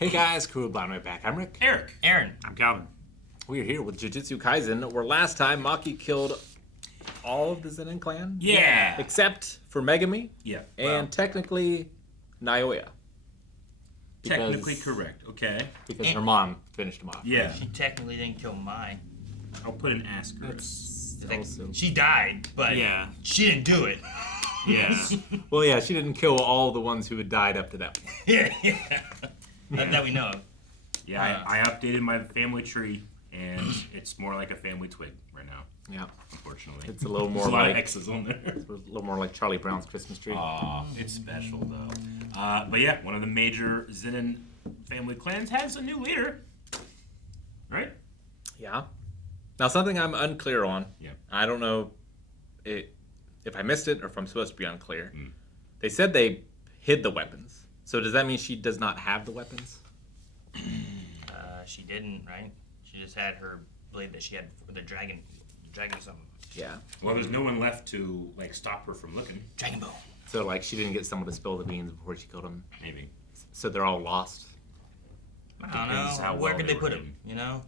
Hey guys, Crew of Blind right back. I'm Rick. Eric. Aaron. I'm Calvin. We're here with Jujutsu Kaisen, where last time Maki killed all of the Zenin clan. Yeah. Except for Megami. Yeah. And technically, Naoya. Technically correct. Okay. Because her mom finished him off. Yeah. She technically didn't kill Mai. I'll put an asterisk. That's also... She died, but she didn't do it. Yeah. Well, yeah, she didn't kill all the ones who had died up to that point. yeah. That we know of. Yeah, I updated my family tree, and it's more like a family twig right now. Yeah. Unfortunately. It's a little more There's a lot like... of X's on there. It's a little more like Charlie Brown's Christmas tree. Aw, it's special, though. But yeah, one of the major Zenin family clans has a new leader. Right? Yeah. Now, something I'm unclear on. Yeah. I don't know if I missed it or if I'm supposed to be unclear. They said they hid the weapons. So does that mean she does not have the weapons? She didn't, right? She just had her blade that she had with the dragon something. Yeah. Well, there's no one left to, like, stop her from looking. Dragon bone. So, like, she didn't get someone to spill the beans before she killed him. Maybe. So they're all lost. I don't Depends know. how Where well could they they put were him? You know?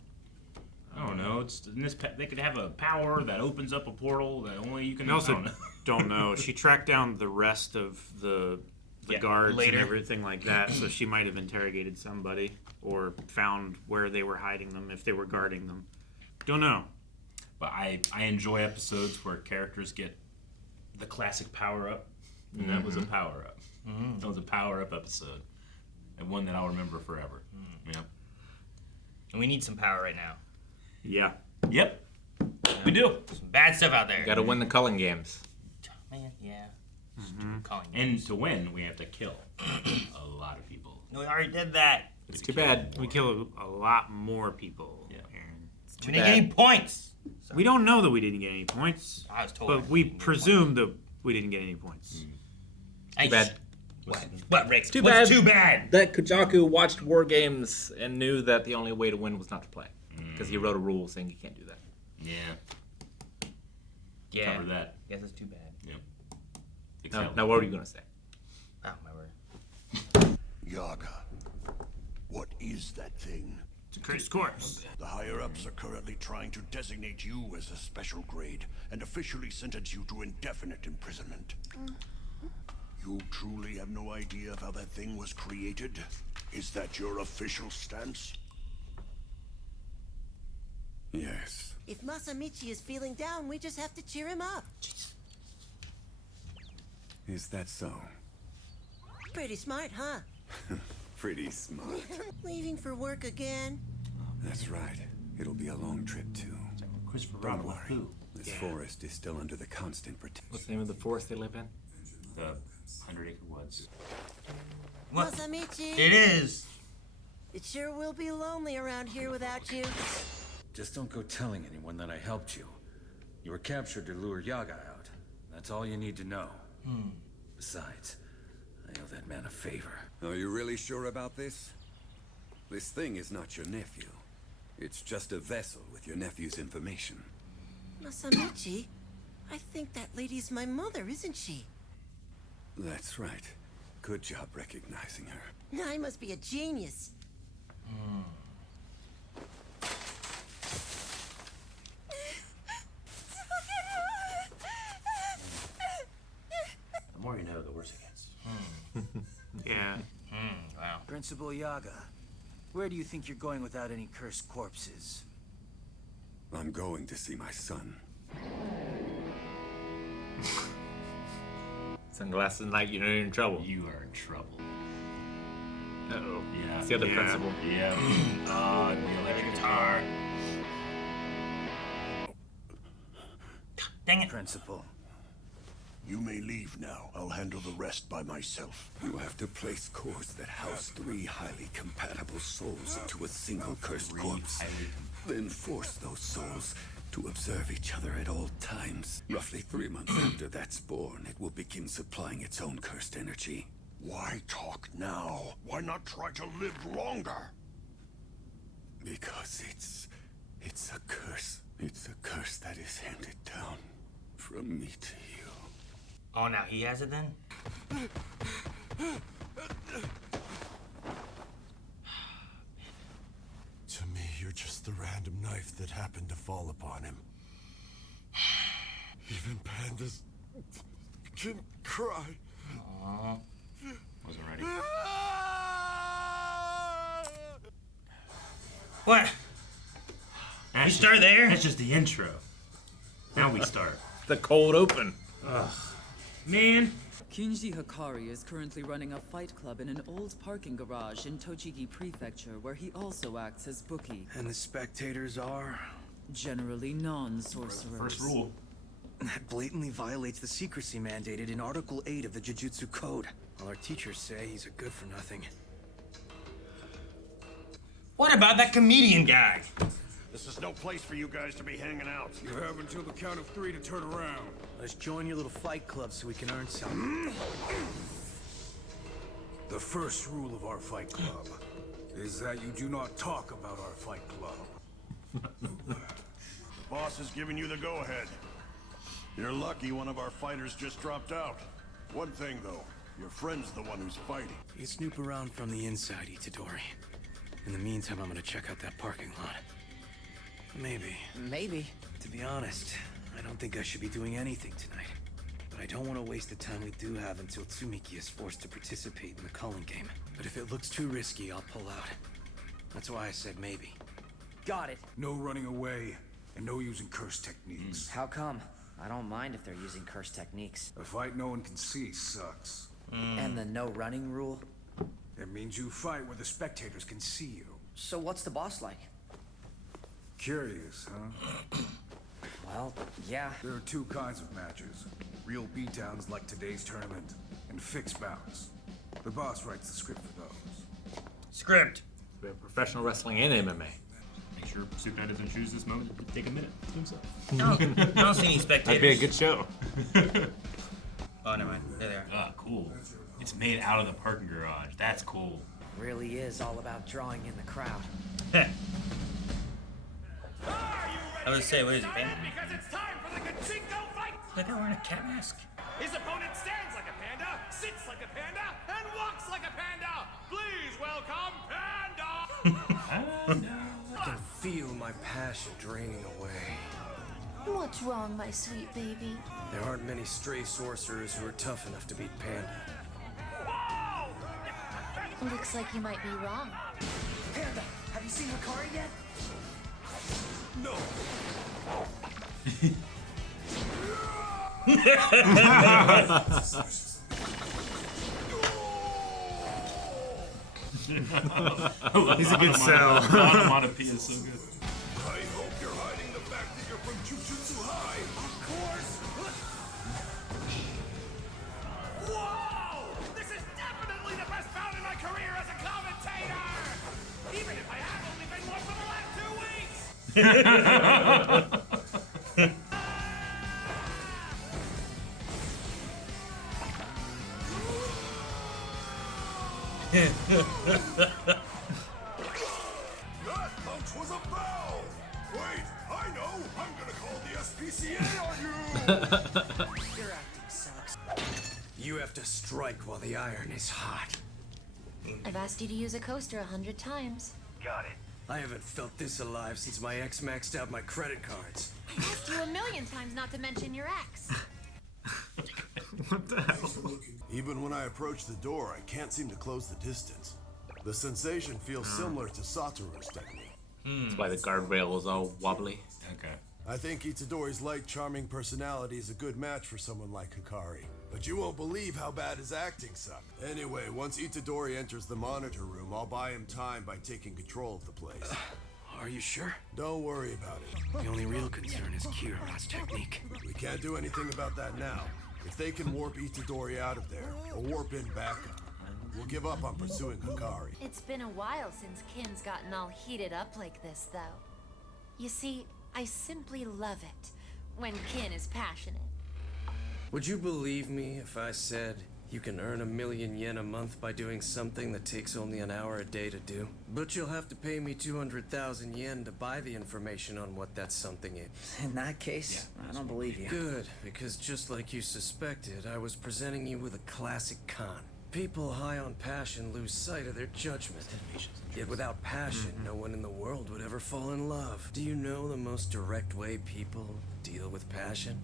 I don't know. It's in this. They could have a power that opens up a portal that only you can. I also don't know. She tracked down the rest of the guards later. and everything like that, so she might have interrogated somebody or found where they were hiding them if they were guarding them. Don't know. But I enjoy episodes where characters get the classic power up, and that was a power up. That was a power up episode, and one that I'll remember forever. Yeah. And we need some power right now. Yeah. Yep. We do. Some bad stuff out there. You gotta win the culling games. Man, yeah. Calling And to win, we have to kill a lot of people. No, we already did that. It's too bad. We kill a lot more people. Yeah. Aaron. We didn't get any points. So, We don't know that we didn't get any points, I was told. but we presume that we didn't get any points. Too bad. What, Rick? Too What's bad. too bad? That Kujaku watched War Games and knew that the only way to win was not to play. Because he wrote a rule saying you can't do that. Yeah. Yeah. Cover that. Guess it's too bad. Now, what were you gonna say? Oh, my word. Yaga. What is that thing? It's a cursed corpse. The higher-ups are currently trying to designate you as a special grade and officially sentence you to indefinite imprisonment. You truly have no idea of how that thing was created? Is that your official stance? Yes. If Masamichi is feeling down, we just have to cheer him up. Is that so? Pretty smart, huh? Pretty smart. Leaving for work again? That's right. It'll be a long trip, too. Christopher Don't Robin. worry. Who? This forest is still under the constant protection. What's the name of the forest they live in? The 100 Acre Woods. What? Masamichi! It is. It sure will be lonely around here without you. Just don't go telling anyone that I helped you. You were captured to lure Yaga out. That's all you need to know. Besides, I owe that man a favor. Are you really sure about this? This thing is not your nephew. It's just a vessel with your nephew's information. Masamichi? I think that lady's my mother, isn't she? That's right. Good job recognizing her. I must be a genius. The more you know, the worse it gets. Yeah. Wow. Principal Yaga, where do you think you're going without any cursed corpses? I'm going to see my son. Sunglasses at night, you're in trouble. You are in trouble. Uh-oh. Yeah. It's the other Yeah. principal. Yeah. The electric guitar. Dang it. Principal. You may leave now. I'll handle the rest by myself. You have to place cores that house 3 highly compatible souls into a single cursed corpse. Then force those souls to observe each other at all times. Roughly 3 months after that's born, it will begin supplying its own cursed energy. Why talk now? Why not try to live longer? Because it's a curse. It's a curse that is handed down from me to you. Oh, now he has it then? You're just the random knife that happened to fall upon him. Even pandas can cry. Aww. Wasn't ready. What? That's We start there? That's just the intro. Now we start. The cold open. Ugh. Man. Kinji Hakari is currently running a fight club in an old parking garage in Tochigi Prefecture, where he also acts as bookie. And the spectators are? Generally non-sorcerers. First rule. That blatantly violates the secrecy mandated in Article 8 of the Jujutsu Code. All our teachers say he's a good-for-nothing. What about that comedian guy? This is no place for you guys to be hanging out. You have until the count of 3 to turn around. Let's join your little fight club so we can earn something. The first rule of our fight club is that you do not talk about our fight club. The boss has given you the go-ahead. You're lucky one of our fighters just dropped out. One thing, though. Your friend's the one who's fighting. You snoop around from the inside, Itadori. In the meantime, I'm gonna check out that parking lot. Maybe. Maybe. To be honest, I don't think I should be doing anything tonight. But I don't want to waste the time we do have until Tsumiki is forced to participate in the Cullen game. But if it looks too risky, I'll pull out. That's why I said maybe. Got it. No running away, and no using curse techniques. How come? I don't mind if they're using curse techniques. A fight no one can see sucks. And the no running rule? It means you fight where the spectators can see you. So what's the boss like? Curious, huh? Well, yeah. There are two kinds of matches. Real beatdowns like today's tournament, and fixed bouts. The boss writes the script for those. Script. We have professional wrestling and MMA. Make sure Superman doesn't choose this moment to take a minute to himself. No, I don't see any spectators. That'd be a good show. Oh, never mind. There they are. Ah, cool. It's made out of the parking garage. That's cool. Really is all about drawing in the crowd. I was say, what is it, man? Because it's time for the Gachinko fight! That guy wearing a cat mask. His opponent stands like a panda, sits like a panda, and walks like a panda! Please welcome Panda! I can feel my passion draining away. What's wrong, my sweet baby? There aren't many stray sorcerers who are tough enough to beat Panda. Looks like you might be wrong. Panda, have you seen Hakari yet? No. He's a good sell. Onomatopoeia is so good. I hope you're hiding the fact that you're from Jujutsu High. Of course. Whoa! This is definitely the best bout in my career as a commentator! Even if I have only been one for the last 2 weeks! That punch was a foul! Wait, I know! I'm gonna call the SPCA on you! Your acting sucks. You have to strike while the iron is hot. I've asked you to use a coaster 100 times. Got it. I haven't felt this alive since my ex maxed out my credit cards. I asked you 1,000,000 times not to mention your ex. What the hell? Even when I approach the door, I can't seem to close the distance. The sensation feels similar to Satoru's technique. That's why the guardrail is all wobbly. Okay. I think Itadori's light, charming personality is a good match for someone like Hakari. But you won't believe how bad his acting sucked. Anyway, once Itadori enters the monitor room, I'll buy him time by taking control of the place. Are you sure? Don't worry about it. The only real concern is Kirara's technique. We can't do anything about that now. If they can warp Itadori out of there, or warp in backup, we'll give up on pursuing Hakari. It's been a while since Kin's gotten all heated up like this, though. You see, I simply love it when Kin is passionate. Would you believe me if I said you can earn 1,000,000 yen a month by doing something that takes only an hour a day to do? But you'll have to pay me 200,000 yen to buy the information on what that something is. In that case, I don't believe you. Good, because just like you suspected, I was presenting you with a classic con. People high on passion lose sight of their judgment. Yet without passion, no one in the world would ever fall in love. Do you know the most direct way people deal with passion?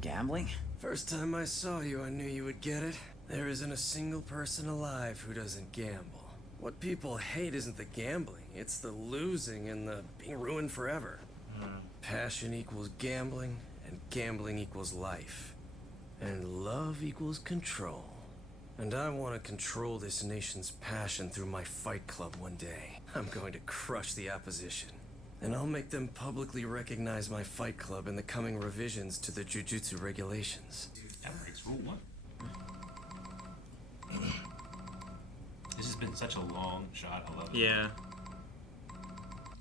Gambling? First time I saw you, I knew you would get it. There isn't a single person alive who doesn't gamble. What people hate isn't the gambling, it's the losing and the being ruined forever. Passion equals gambling, and gambling equals life. And love equals control. And I want to control this nation's passion through my fight club one day. I'm going to crush the opposition. And I'll make them publicly recognize my fight club in the coming revisions to the Jujutsu regulations. That breaks rule 1. This has been such a long shot. I love it. Yeah.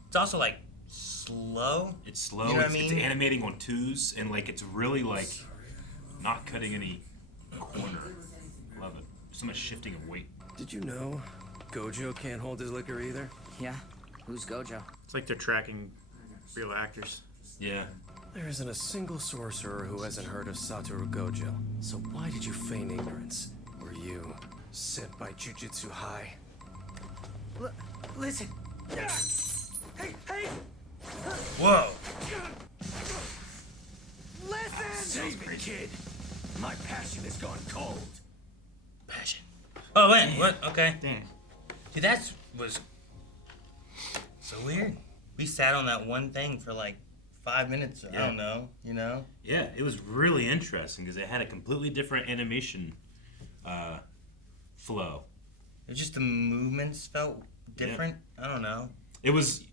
It's also like slow. It's slow. You know what It's, I it's mean? animating on 2s, and like it's really like not cutting any corner. Love it. So much shifting of weight. Did you know Gojo can't hold his liquor either? Yeah. Who's Gojo? It's like they're tracking real actors. Yeah. There isn't a single sorcerer who hasn't heard of Satoru Gojo. So why did you feign ignorance? Were you sent by Jujutsu High? Listen. Hey, hey! Whoa. Listen! Save me, kid. My passion has gone cold. Passion. Oh, wait, what? Okay. Damn. Dude, that was so weird. We sat on that one thing for like 5 minutes, or I don't know, you know? Yeah, it was really interesting because it had a completely different animation flow. It was just the movements felt different. I don't know. It was,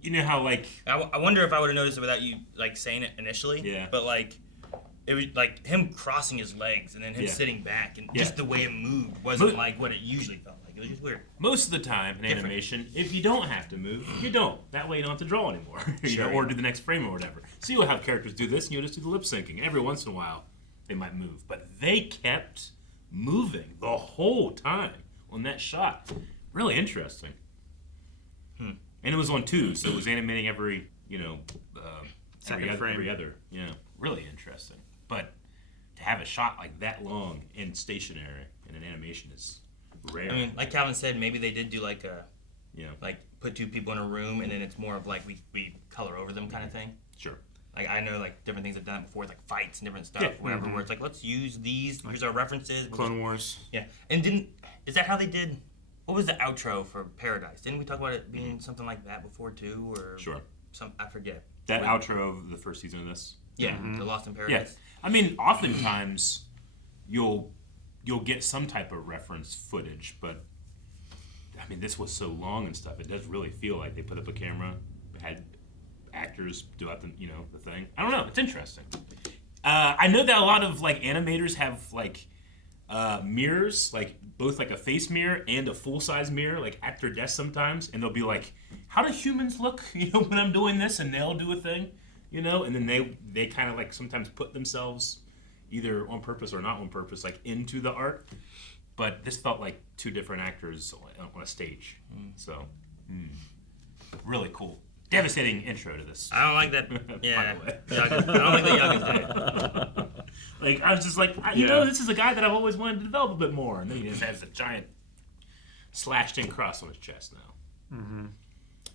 you know how like... I wonder if I would have noticed it without you like saying it initially. Yeah. But like, it was like him crossing his legs and then him sitting back, and just the way it moved wasn't like what it usually felt like. It was just weird. Most of the time in animation, if you don't have to move, you don't. That way you don't have to draw anymore. You know, or do the next frame or whatever. So you'll have characters do this and you'll just do the lip syncing. Every once in a while, they might move. But they kept moving the whole time on that shot. Really interesting. And it was on 2, so it was animating every, you know, Second frame. every other. Yeah, really interesting. But to have a shot like that long and stationary in an animation is rare. I mean, like Calvin said, maybe they did do like a, yeah, like put 2 people in a room and then it's more of like we color over them kind of thing. Sure. Like I know like different things have done before, like fights and different stuff, whatever. Where it's like let's use these. Here's our references. Clone Wars. Yeah, and is that how they did? What was the outro for Paradise? Didn't we talk about it being something like that before too, or sure? I forget. That outro of the first season of this. Yeah, the Lost in Paradise. Yeah. I mean, oftentimes you'll get some type of reference footage, but I mean, this was so long and stuff. It does really feel like they put up a camera, had actors do out the thing. I don't know. It's interesting. I know that a lot of like animators have like mirrors, like both like a face mirror and a full size mirror, like at their desk sometimes, and they'll be like, "How do humans look?" When I'm doing this, and they'll do a thing. And then they kind of like sometimes put themselves either on purpose or not on purpose, like into the art. But this felt like 2 different actors on a stage. So, really cool. Devastating intro to this. I don't like that. Yeah. I don't like that Yaga's dead. Like, I was just like, you know, this is a guy that I've always wanted to develop a bit more. And then he just has a giant slashed in cross on his chest now. Mm-hmm.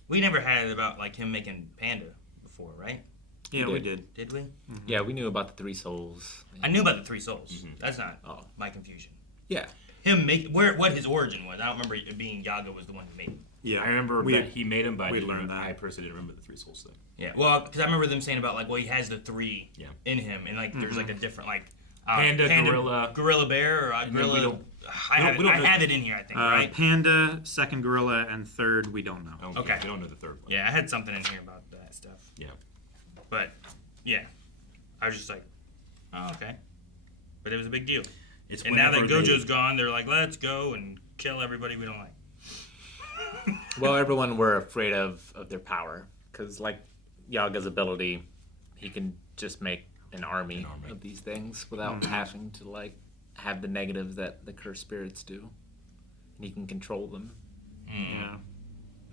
We never had it about like him making Panda before, right? Yeah, we did. Did we? Mm-hmm. Yeah, we knew about the 3 souls. I knew about the 3 souls. That's not my confusion. Yeah. Him what his origin was. I don't remember it being Yaga was the one who made him. Yeah, I remember that he made him, but I personally didn't remember the 3 souls thing. Yeah, well, because I remember them saying about like, well, he has the 3 in him, and like there's like a different like Panda, gorilla bear, or gorilla. I have it in here, I think. Right? Panda, second gorilla, and third we don't know. Okay, we don't know the third one. Yeah, I had something in here about that stuff. Yeah, but yeah, I was just like, oh, okay, but it was a big deal. And now that Gojo's gone, they're like, let's go and kill everybody we don't like. Well, everyone were afraid of their power, because like Yaga's ability, he can just make an army of these things without having to like have the negatives that the cursed spirits do, and he can control them. Yeah.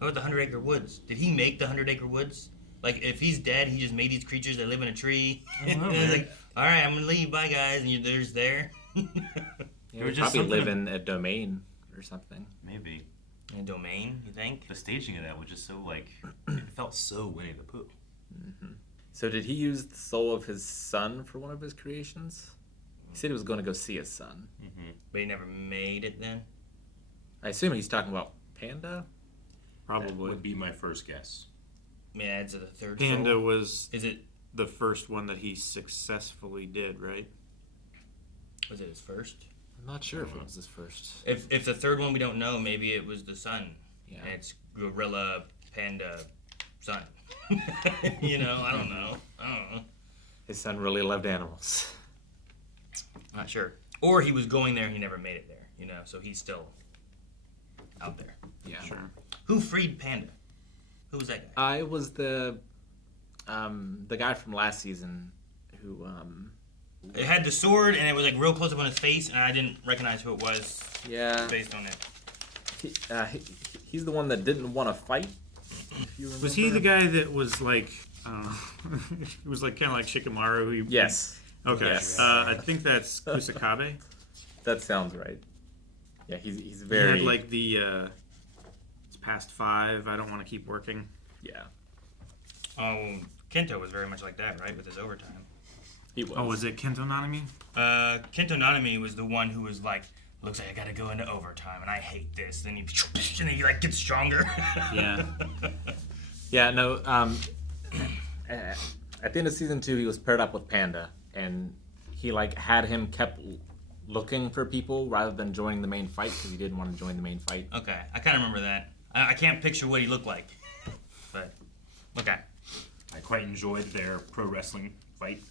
How about the 100 Acre Woods? Did he make the 100 Acre Woods? Like, if he's dead, he just made these creatures that live in a tree. And it's like, all right, I'm gonna leave. Bye, guys. And they're just there. They were just probably live in a domain or something. Maybe. And Domain, you think? The staging of that was just so like, it felt so Winnie the Pooh. Mm-hmm. So did he use the soul of his son for one of his creations? He said he was going to go see his son. Mm-hmm. But he never made it then? I assume he's talking about Panda? Probably. That would be my first guess. Yeah, it's the third Panda soul. was Is it the first one that he successfully did, right? Was it his first? I'm not sure if it was his first. If the third one we don't know, maybe it was the son. Yeah. And it's Gorilla Panda Son. You know, I don't know. His son really loved animals. Not sure. Or he was going there and he never made it there, you know, so he's still out there. Yeah. Sure. Who freed Panda? Who was that guy? I was the guy from last season who It had the sword and it was like real close up on his face and I didn't recognize who it was. Yeah. Based on it. He's the one that didn't want to fight. If you remember. Was he the guy that was like, I don't know, it was like kind of like Shikamaru? Yes. Okay. Yes. I think that's Kusakabe. That sounds right. Yeah, he's He very. had like the, it's past 5, I don't want to keep working. Yeah. Oh, Kento was very much like that, right? With his overtime. He was. Oh, was it Kento Nanami? Kento Nanami was the one who was like, looks like I gotta go into overtime and I hate this. Then he like gets stronger. Yeah. Yeah, no, at the end of season 2, he was paired up with Panda, and he like had him kept looking for people rather than joining the main fight because he didn't want to join the main fight. Okay, I kind of remember that. I can't picture what he looked like, but okay. I quite enjoyed their pro wrestling fight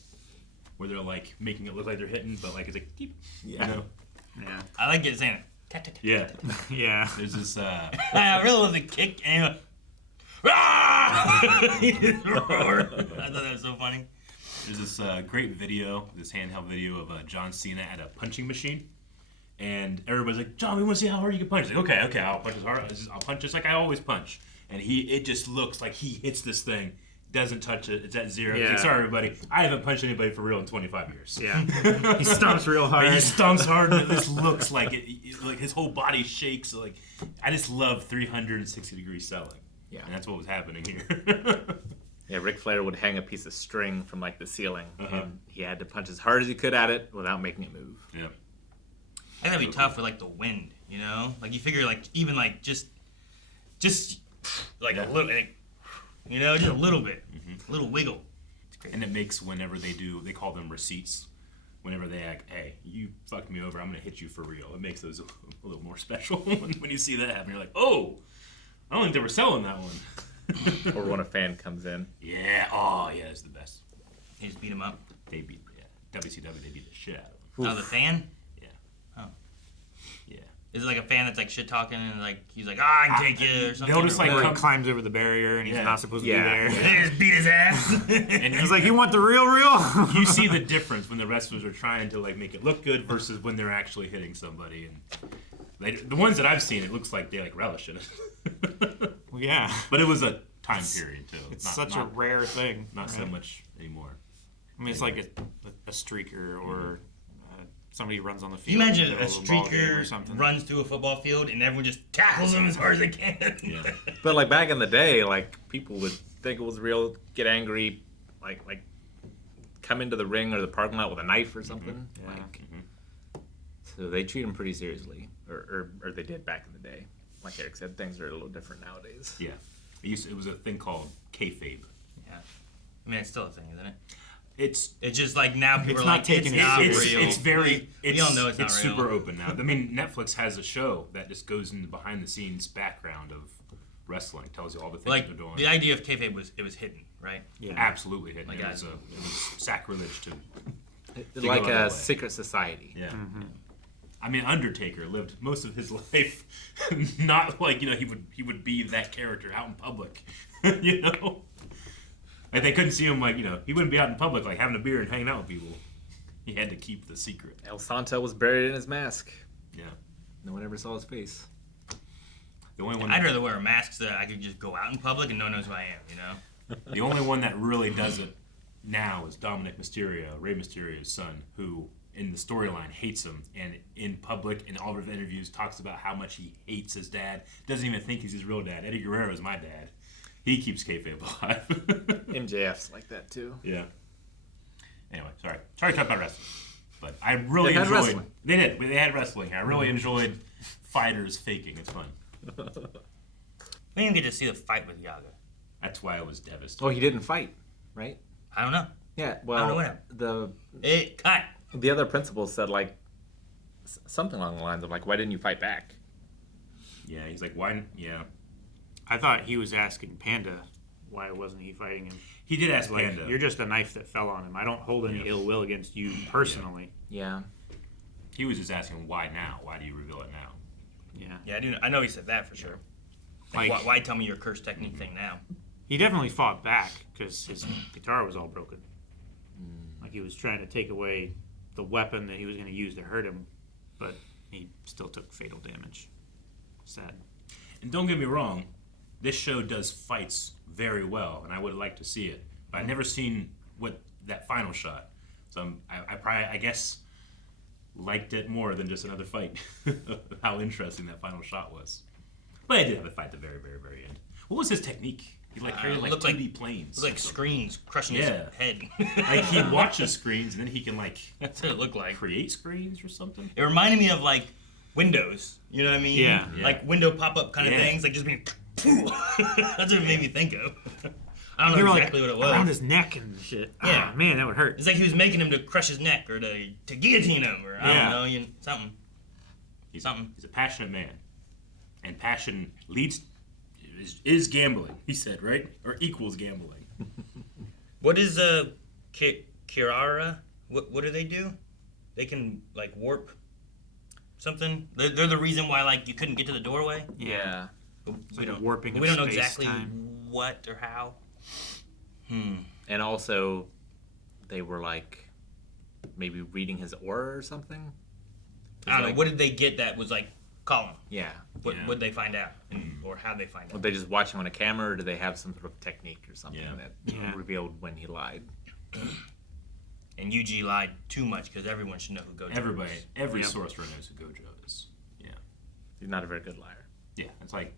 where they're like making it look like they're hitting, but like it's like deep. Yeah. You know? Yeah. I like it saying it. Yeah. Yeah. There's this. I really love the kick and he went, "Rah!" He just roared. I thought that was so funny. There's this great video, this handheld video of John Cena at a punching machine. And everybody's like, John, we want to see how hard you can punch. He's like, okay, I'll punch as hard. I'll punch just like I always punch. And it just looks like he hits this thing, doesn't touch it, it's at 0. Yeah. He's like, sorry, everybody, I haven't punched anybody for real in 25 years. Yeah. He stomps real hard. He stomps hard, and it just looks like like his whole body shakes. Like, I just love 360-degree selling. Yeah. And that's what was happening here. Yeah, Ric Flair would hang a piece of string from like the ceiling, and he had to punch as hard as he could at it without making it move. Yeah. I think that'd be tough for like the wind, you know? Like you figure like even like just like a little, like, you know, just a little bit, a little wiggle. And it makes whenever they call them receipts. Whenever they act, hey, you fucked me over, I'm gonna hit you for real. It makes those a little more special when you see that happen. You're like, oh, I don't think they were selling that one. Or when a fan comes in. Yeah, oh yeah, it's the best. They just beat him up. They beat WCW. They beat the shit out of him. Oh, the fan? Yeah. Oh. Yeah. Is it like a fan that's like shit talking and like he's like, I can take you or something? They'll just like He climbs over the barrier and he's not supposed to be there. They just beat his ass. And He's like, you want the real? You see the difference when the wrestlers are trying to like make it look good versus when they're actually hitting somebody. And the ones that I've seen, it looks like they like relish in it. Well, yeah. But it was a time period too. It's such a rare thing. Not so right? much anymore. I mean, it's like a streaker or somebody who runs on the field. You imagine in the a middle of ball game or streaker something. runs through a football field and everyone just tackles him as hard as they can. Yeah. But like back in the day, like people would think it was real, get angry, like come into the ring or the parking lot with a knife or something. Yeah. So they treat them pretty seriously, or they did back in the day. Like Eric said, things are a little different nowadays. Yeah. It was a thing called kayfabe. Yeah. I mean, it's still a thing, isn't it? It's just like now people It's are not like, taking it's it not seriously. real. It's very. We all know it's not It's real. super open now. I mean, Netflix has a show that just goes into behind the scenes background of wrestling, tells you all the things Like they're doing. the idea of kayfabe was hidden, right? Yeah. Absolutely hidden. Like It was sacrilege to. Like go that a way. secret society. Yeah. I mean, Undertaker lived most of his life not like he would be that character out in public, you know. Like they couldn't see him he wouldn't be out in public like having a beer and hanging out with people. He had to keep the secret. El Santo was buried in his mask. Yeah. No one ever saw his face. The only one. I'd rather wear a mask so that I could just go out in public and no one knows who I am, you know? The only one that really does it now is Dominic Mysterio, Rey Mysterio's son, who in the storyline hates him, and in public, in all of his interviews, talks about how much he hates his dad. Doesn't even think he's his real dad. Eddie Guerrero is my dad. He keeps kayfabe alive. MJF's like that too. Yeah. Anyway, sorry to talk about wrestling, but I really They had enjoyed. wrestling. They did. They had wrestling. I really enjoyed fighters faking. It's fun. We didn't get to see the fight with Yaga. That's why I was devastated. Oh, he didn't fight, right? I don't know. Yeah. I don't Well, know what happened. Cut. The other principal said like something along the lines of like, "Why didn't you fight back?" Yeah, he's like, why? Yeah. I thought he was asking Panda why wasn't he fighting him. He did ask like, Panda. You're just a knife that fell on him. I don't hold any ill will against you personally. Yeah. He was just asking why now? Why do you reveal it now? Yeah. Yeah, I know he said that for sure. Like, Like- why tell me your curse technique thing now? He definitely fought back because his guitar was all broken. Like he was trying to take away the weapon that he was going to use to hurt him, but he still took fatal damage. Sad. And don't get me wrong, this show does fights very well, and I would like to see it. But I've never seen what that final shot, so I guess liked it more than just another fight. How interesting that final shot was. But I did have a fight at the very, very, very end. What was his technique? He created looked 2D planes. It looked like screens crushing his head. Like he watches screens and then he can That's what it looked like. create screens or something. It reminded me of like Windows. You know what I mean? Yeah. Like window pop-up kind of Yeah. things. Like just being. That's what it made me think of. I don't They know were exactly like what it was. around his neck and shit. Yeah. Ah, man, that would hurt. It's like he was making him to crush his neck or to guillotine him or I Yeah. don't know, something. He's a passionate man, and passion leads is gambling. He said, right, or equals gambling. What is Kirara? What do they do? They can like warp something. They're the reason why like you couldn't get to the doorway. Yeah. We don't warping of We don't know exactly space-time. what or how. And also, they were like maybe reading his aura or something. I don't know. like- What did they get that was like calling? Yeah. What would they find out, or how they find Were out? they just watching on a camera, or did they have some sort of technique or something Yeah. that Yeah. revealed when he lied? And UG lied too much because everyone should know who Gojo Everybody, is. every Yep. sorcerer knows who Gojo is. Yeah, He's not a very good liar. yeah. It's like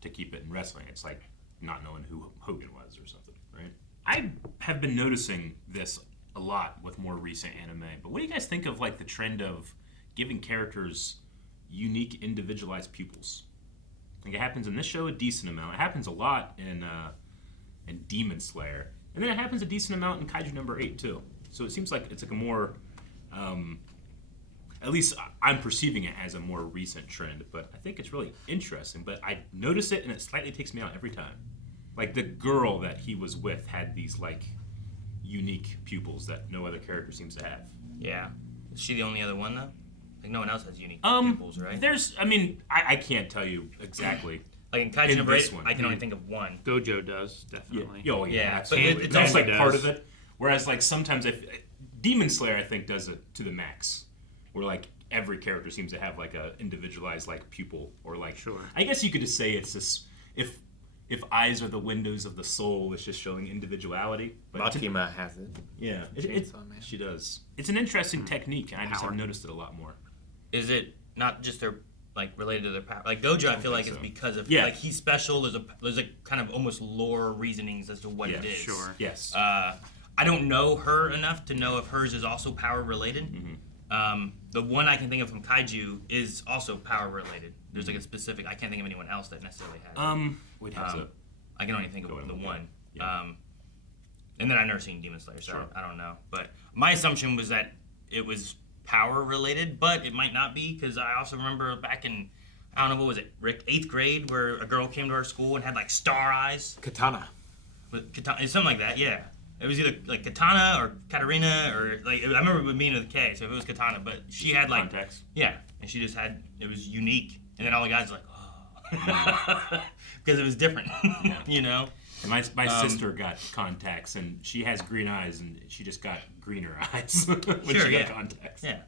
to keep it in wrestling. It's like not knowing who Hogan was or something, right? I have been noticing this a lot with more recent anime. But what do you guys think of like the trend of giving characters unique, individualized pupils? I think it happens in this show a decent amount. It happens a lot in Demon Slayer, and then it happens a decent amount in Kaiju number 8 too. So it seems like it's like a more, at least I'm perceiving it as a more recent trend. But I think it's really interesting. But I notice it, and it slightly takes me out every time. Like the girl that he was with had these like unique pupils that no other character seems to have. Yeah. Is she the only other one though? Like no one else has unique pupils, right? There's, I can't tell you exactly. Like in Kaiju in number this 8, one. I can only think of one. Gojo does, definitely. Oh yeah, Yeah, but absolutely. it's That's also like part does. of it. Whereas like sometimes Demon Slayer I think does it to the max, where like every character seems to have like a individualized like pupil or like. Sure. I guess you could just say it's just if eyes are the windows of the soul, it's just showing individuality. But Makima has it. yeah, Chainsaw Man. she does. It's an interesting technique, and I just have noticed it a lot more. Is it not just their like related to their power? Like Gojo, I feel like think it's so. because of Yeah. like he's special. There's a kind of almost lore reasonings as to what it Yeah, is. sure. Yes. I don't know her enough to know if hers is also power related. The one I can think of from Kaiju is also power related. There's like a specific. I can't think of anyone else that necessarily has. We'd have to. I can only think of Go the in, one. yeah. And then I've never seen Demon Slayer, so Sure. I don't know. But my assumption was that it was power related, but it might not be because I also remember back in, I don't know, what was it, Rick, 8th grade, where a girl came to our school and had like star eyes. Katana. Something like that, yeah. It was either like Katana or Katarina or like, I remember it would begin with a K, so if it was Katana, but she had like, Contacts. yeah, and she just had, it was unique. And then all the guys were like, oh. Because it was different, you know? And my sister got contacts, and she has green eyes, and she just got greener eyes when Sure, she yeah. got contacts. Yeah.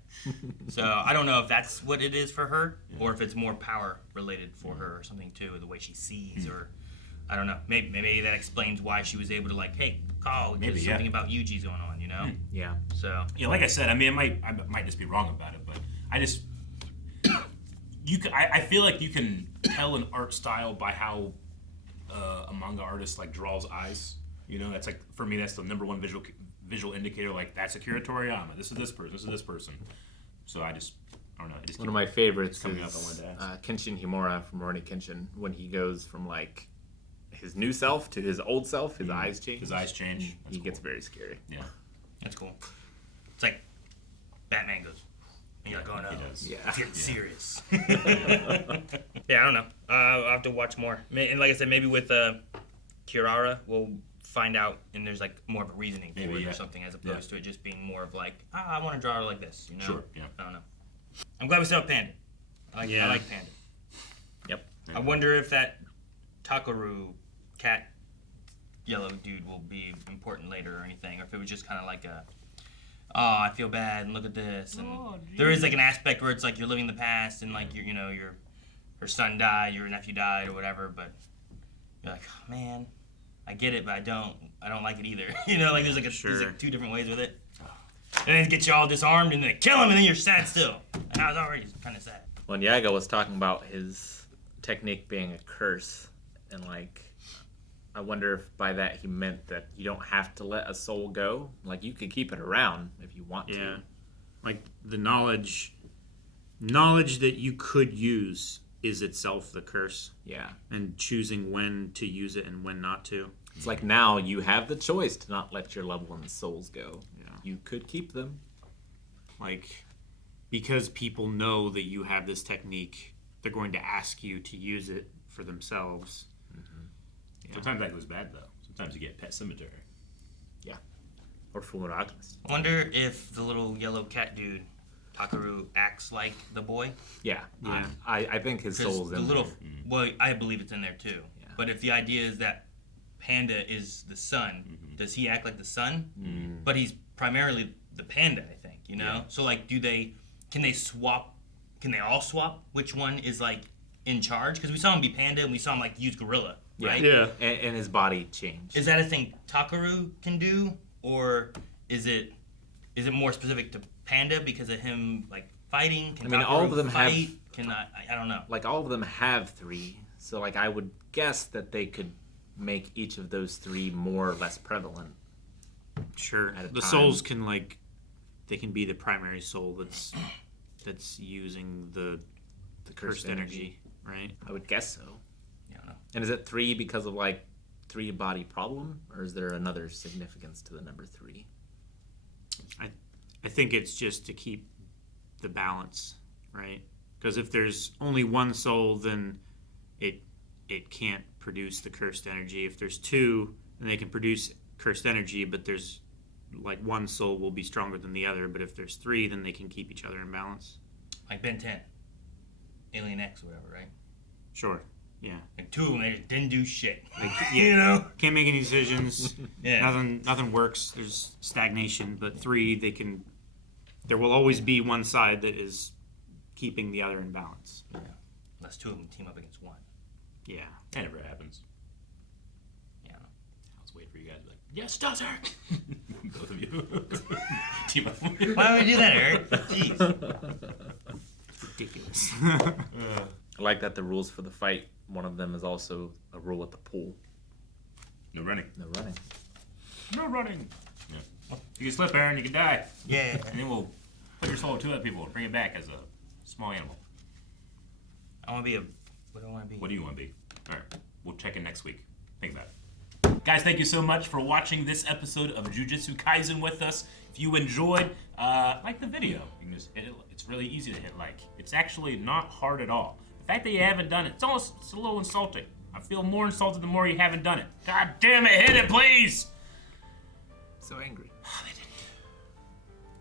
So I don't know if that's what it is for her, or if it's more power related for her, or something too, the way she sees, or I don't know. Maybe that explains why she was able to like, hey, call. Maybe something about Yuji's going on, you know? Yeah. So. Yeah, like I said, I mean, I might just be wrong about it, but I feel like you can tell an art style by how a manga artist like draws eyes. You know, that's like for me, that's the number one visual indicator. Like that's Akira Toriyama. This is this person. This is this person. So I don't know. One of my favorites is coming up. I wanted to ask. Kenshin Himura from Rurouni Kenshin. When he goes from like his new self to his old self, his eyes change. His eyes change. He gets very scary. Yeah, that's cool. It's like Batman goes. And you're like, oh no, yeah. It's getting serious. Yeah, I don't know. I'll have to watch more. And like I said, maybe with Kirara, we'll find out, and there's like more of a reasoning for it or something, as opposed to it just being more of like, I want to draw her like this, you know? Sure, yeah. I don't know. I'm glad we set up Panda. I like Panda. Yep. I wonder if that Takeru cat yellow dude will be important later or anything, or if it was just kind of like a, I feel bad and look at this, and there is like an aspect where it's like you're living the past and like her son died, your nephew died or whatever, but you're like, oh, man, I get it, but I don't like it either. You know, like there's like two different ways with it. And then it gets you all disarmed and then kill him and then you're sad still. And I was already kind of sad. When Yaga was talking about his technique being a curse, and like, I wonder if by that he meant that you don't have to let a soul go. Like you could keep it around if you want to. Like the knowledge that you could use is itself the curse. Yeah. And choosing when to use it and when not to. It's like now you have the choice to not let your loved ones' souls go. Yeah. You could keep them. Like, because people know that you have this technique, they're going to ask you to use it for themselves. Mm-hmm. Yeah. Sometimes that goes bad, though. Sometimes you get Pet Cemetery. Yeah. Or Fullmetal Alchemist. I wonder if the little yellow cat dude, Takeru, acts like the boy. Yeah. I think his soul's in there. there. Well, I believe it's in there, too. Yeah. But if the idea is that Panda is the son, does he act like the son? But he's primarily the panda, I think, you know? Yeah. So, like, can they all swap which one is, like, in charge? Because we saw him be panda and we saw him, like, use gorilla, right? Yeah. And his body changed. Is that a thing Takeru can do? Or is it more specific to panda because of him, like, fighting? Can Takeru all of them fight? I don't know. Like, all of them have 3. So, like, I would guess that they could make each of those 3 more or less prevalent. Sure. The souls can they can be the primary soul that's using the cursed energy, right? I would guess so. Yeah. I don't know. And is it 3 because of like 3 body problem, or is there another significance to the number 3? I think it's just to keep the balance, right? Because if there's only one soul, then it can't produce the cursed energy. If there's 2, then they can produce cursed energy, but there's like one soul will be stronger than the other. But if there's 3, then they can keep each other in balance. Like Ben 10, Alien X, or whatever, right? Sure. Yeah. Like 2 of them, they just didn't do shit. Like, you know, can't make any decisions. Yeah. Nothing works. There's stagnation. But 3, there will always be one side that is keeping the other in balance. Yeah. Unless 2 of them team up against 1. Yeah. That never happens. Yeah. I was waiting for you guys to be like, yes, does Eric? Both of you. Team up. Why would we do that, Eric? Jeez. It's ridiculous. I like that the rules for the fight, one of them is also a rule at the pool. No running. No running. No running. Yeah. You can slip, Aaron, you can die. Yeah. And then we'll put your soul to 2 other people and bring it back as a small animal. I want to be what do I want to be? What do you want to be? All right. We'll check in next week. Think about it. Guys, thank you so much for watching this episode of Jujutsu Kaisen with us. If you enjoyed, like the video. You can just hit it. It's really easy to hit like. It's actually not hard at all. The fact that you haven't done it, it's a little insulting. I feel more insulted the more you haven't done it. God damn it, hit it, please! So angry.